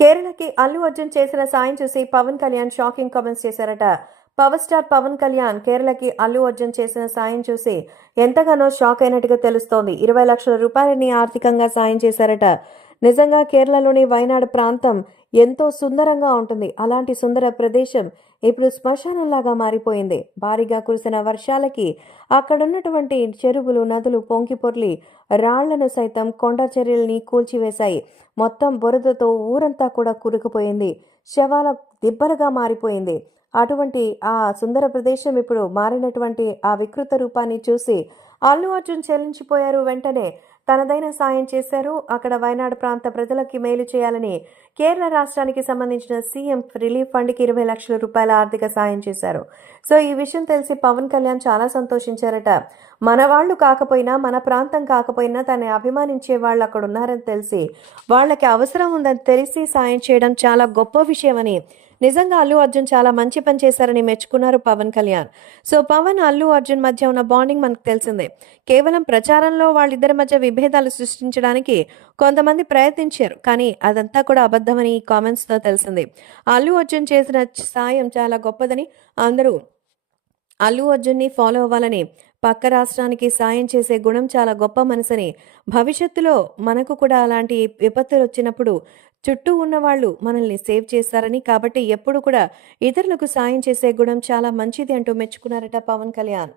కేరళకి అల్లు అర్జున్ చేసిన సాయం చూసి పవన్ కళ్యాణ్ షాకింగ్ కామెంట్స్ చేశారట. పవర్ స్టార్ పవన్ కళ్యాణ్ కేరళకి అల్లు అర్జున్ చేసిన సాయం చూసి ఎంతగానో షాక్ అయినట్టుగా తెలుస్తోంది. 20 లక్షల రూపాయలని ఆర్థికంగా సాయం చేశారట. నిజంగా కేరళలోని వయనాడు ప్రాంతం ఎంతో సుందరంగా ఉంటుంది. అలాంటి సుందర ప్రదేశం ఇప్పుడు శ్మశానంలాగా మారిపోయింది. భారీగా కురిసిన వర్షాలకి అక్కడున్నటువంటి చెరువులు, నదులు పొంగిపొర్లి రాళ్లను సైతం కొండ చర్యల్ని కూల్చివేశాయి. మొత్తం బురదతో ఊరంతా కూడా కురుకుపోయింది. శవాల దిబ్బలుగా మారిపోయింది. అటువంటి ఆ సుందర ప్రదేశం ఇప్పుడు మారినటువంటి ఆ వికృత రూపాన్ని చూసి అల్లు అర్జున్ చెల్లించిపోయారు. వెంటనే తనదైన సాయం చేశారు. అక్కడ వయనాడు ప్రాంత ప్రజలకి మేలు చేయాలని కేరళ రాష్ట్రానికి సంబంధించిన సీఎం రిలీఫ్ ఫండ్కి 20 లక్షల రూపాయల ఆర్థిక సాయం చేశారు. సో ఈ విషయం తెలిసి పవన్ కళ్యాణ్ చాలా సంతోషించారట. మన వాళ్ళు కాకపోయినా, మన ప్రాంతం కాకపోయినా తనని అభిమానించే వాళ్ళు అక్కడ ఉన్నారని తెలిసి, వాళ్ళకి అవసరం ఉందని తెలిసి సాయం చేయడం చాలా గొప్ప విషయమని, నిజంగా అల్లు అర్జున్ చాలా మంచి పని చేశారని మెచ్చుకున్నారు పవన్ కళ్యాణ్. సో పవన్ అల్లు అర్జున్ మధ్య ఉన్న బాండింగ్ మనకు తెలిసిందే. కేవలం ప్రచారంలో వాళ్ళిద్దరి మధ్య విభేదాలు సృష్టించడానికి కొంతమంది ప్రయత్నించారు. కానీ అదంతా కూడా అబద్ధమని ఈ కామెంట్స్తో తెలిసింది. అల్లు అర్జున్ చేసిన సాయం చాలా గొప్పదని, అందరూ అల్లు అర్జున్ని ఫాలో అవ్వాలని, పక్క రాష్ట్రానికి సాయం చేసే గుణం చాలా గొప్ప మనసని, భవిష్యత్తులో మనకు కూడా అలాంటి విపత్తులు వచ్చినప్పుడు చుట్టూ ఉన్నవాళ్ళు మనల్ని సేవ్ చేస్తారని, కాబట్టి ఎప్పుడు కూడా ఇతరులకు సాయం చేసే గుణం చాలా మంచిది అంటూ మెచ్చుకున్నారట పవన్ కళ్యాణ్.